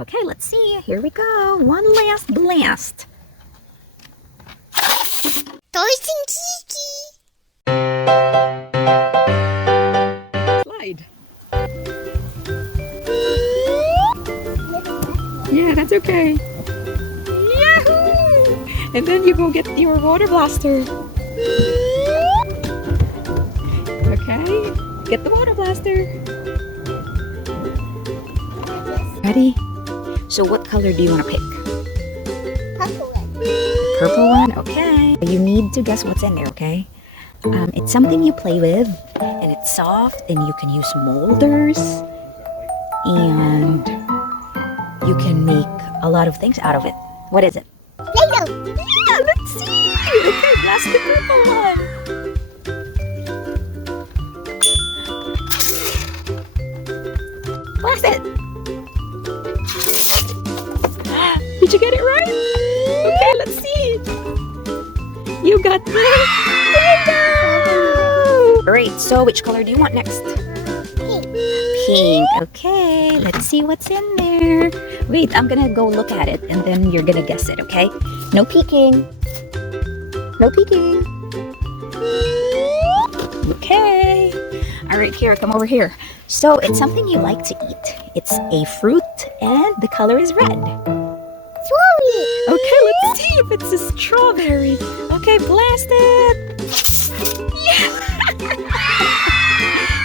Okay, let's see. Here we go. One last blast. Toys and Kiki. Slide. Yeah, that's okay. Yahoo! And then you go get your water blaster. Okay, get the water blaster. Ready? So what color do you want to pick? Purple one. Purple one? Okay. You need to guess what's in there, okay? It's something you play with, and it's soft, and you can use molders, and you can make a lot of things out of it. What is it? Play-Doh. Yeah, let's see! Okay, blast the purple one. Blast it! Did you get it right? Okay, let's see. You got the Play-Doh! Great, so which color do you want next? Pink. Pink. Okay, let's see what's in there. Wait, I'm gonna go look at it and then you're gonna guess it, okay? No peeking. No peeking. Okay. Alright, here, come over here. So, it's something you like to eat. It's a fruit and the color is red. Strawberry. Okay, let's see if it's a strawberry. Okay, blast it. Yeah!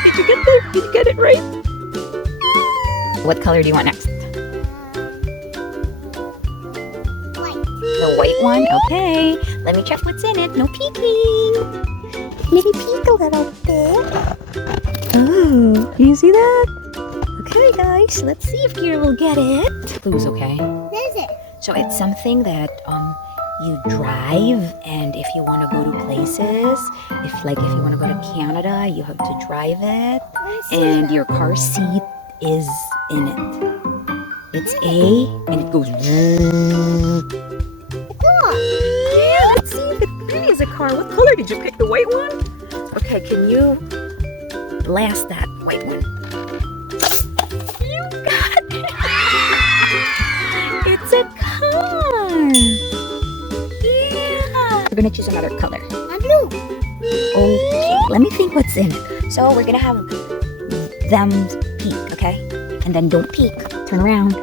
Did you get it right? What color do you want next? White. The white one? Okay. Let me check what's in it. No peeking. Maybe peek a little bit. Oh, you see that? Okay, guys. Let's see if Kira will get it. Clues, okay? What is it? So it's something that you drive, and if you want to go to places, if you want to go to Canada, you have to drive it, and your car seat is in it. It's A, and it goes. Yeah, let's see if it really is a car. What color did you pick? The white one? Okay, can you blast that white one? You got it! It's a car! Yeah! We're gonna choose another color. Blue. Okay, let me think what's in it. So we're gonna have them peek, okay? And then don't peek. Turn around.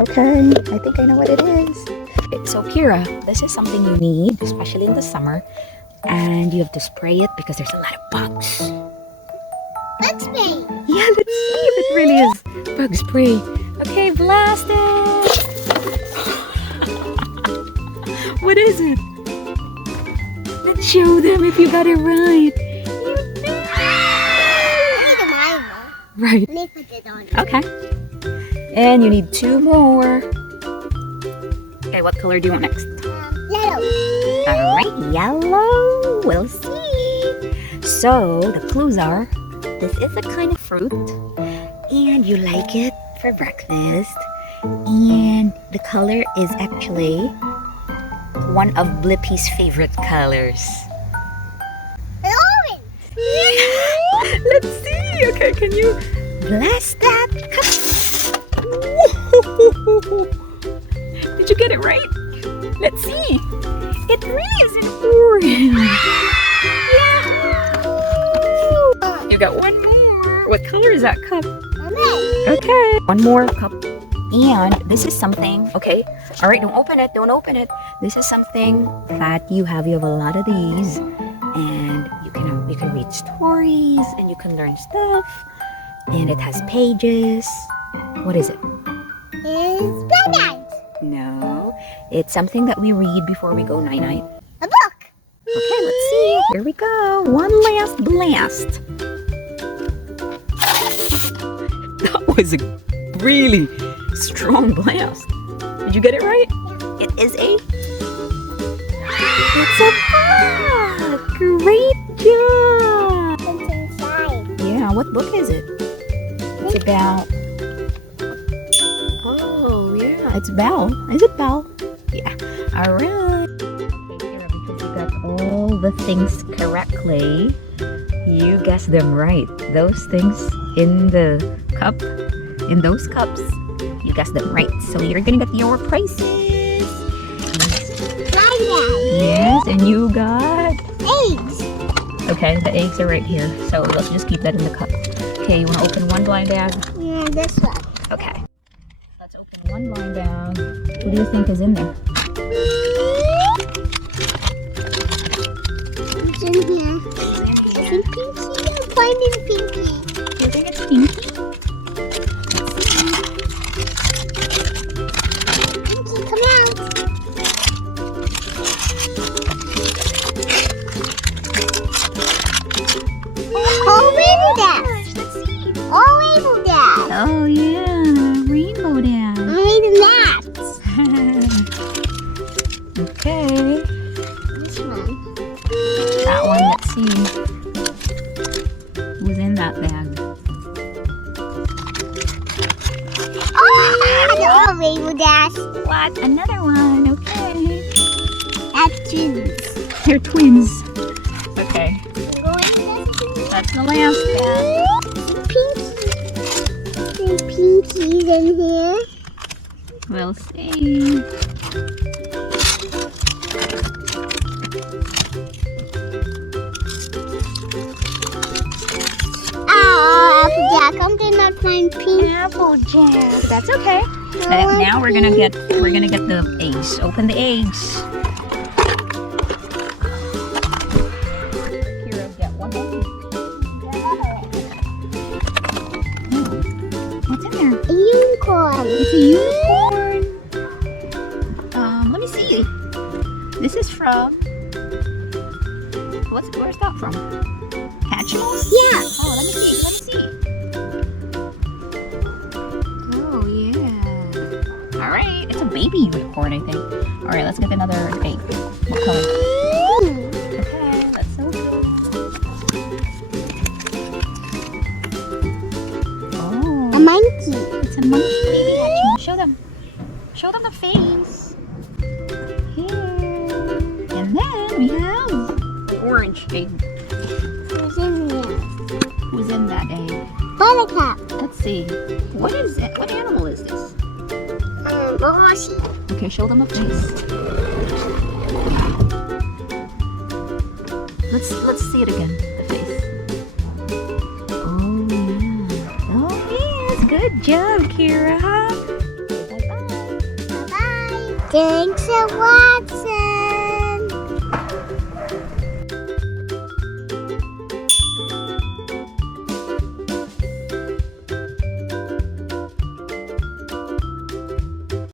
Okay, I think I know what it is. Okay, so Kira, this is something you need, especially in the summer. And you have to spray it because there's a lot of bugs. Bug spray. Yeah, let's see if it really is bug spray. Okay, blast it! What is it? Let's show them if you got it right. Right. Let me put it on. Okay. And you need 2 more. Okay, what color do you want next? Yellow. Alright, yellow. We'll see. So, the clues are, this is a kind of fruit, and you like it for breakfast, and the color is actually one of Blippi's favorite colors. Orange. Yeah. Let's see. Okay, can you blast that cup? Did you get it right? Let's see. It really is an orange. Yeah. You got one more. What color is that cup? Red. Okay. One more cup. And this is something, okay. All right, don't open it. Don't open it. This is something that you have. You have a lot of these, and you can read stories, and you can learn stuff. And it has pages. What is it? It's bananas. No, it's something that we read before we go night-night. A book. Okay, let's see. Here we go. One last blast. That was a really strong blast. Did you get it right? Yeah. It is a... It's a book! Great job! What's inside? Yeah, what book is it? It's about... Oh, yeah, it's Belle. Is it Belle? Yeah. All right. Because you got all the things correctly, you guessed them right. Those things in the cup, in those cups. You guessed them right. So you're gonna get your prizes. Yes, and you got Eggs. okay, the eggs are right here. So let's just keep that in the cup. Okay, you wanna open one blind bag? Yeah, this one. Okay. Let's open one blind bag. What do you think is in there? What's in here? I think Pinky. I'm finding Pinky. Do you think it's Kiki? Pinky, come out. Oh, rainbow dash. Let's see. Oh, rainbow dash. Oh yeah, rainbow dash. Rainbow dash. Okay. This one. That one, let's see. Who's in that bag? Oh, rainbow dash. What? Another one. Okay. That's twins. They're twins. Okay. That's the last bag. Pinky's in here. We'll see. Oh, Applejack. I'm gonna find Pinky. Applejack. That's okay. Now we're gonna get the eggs. Open the eggs. Here, get one. What's in there? A unicorn. It's a unicorn. Let me see. This is from. Where's that from? Hatchimals? Yeah. Oh, let me see. Oh yeah. All right, it's a baby unicorn, I think. All right, let's get another egg. What color? Okay, let's open. Oh, A monkey. it's a monkey baby hatchimal. Show them. Show them the face. Here. And then we have orange egg. Who's in here? Who's in that egg? Buttercup. Let's see. What is it? What animal is this? Horsey. Okay, show them a face. Let's see it again. The face. Oh yeah. Oh yes. Good job, Kira. Bye bye. Bye. Thanks for watching.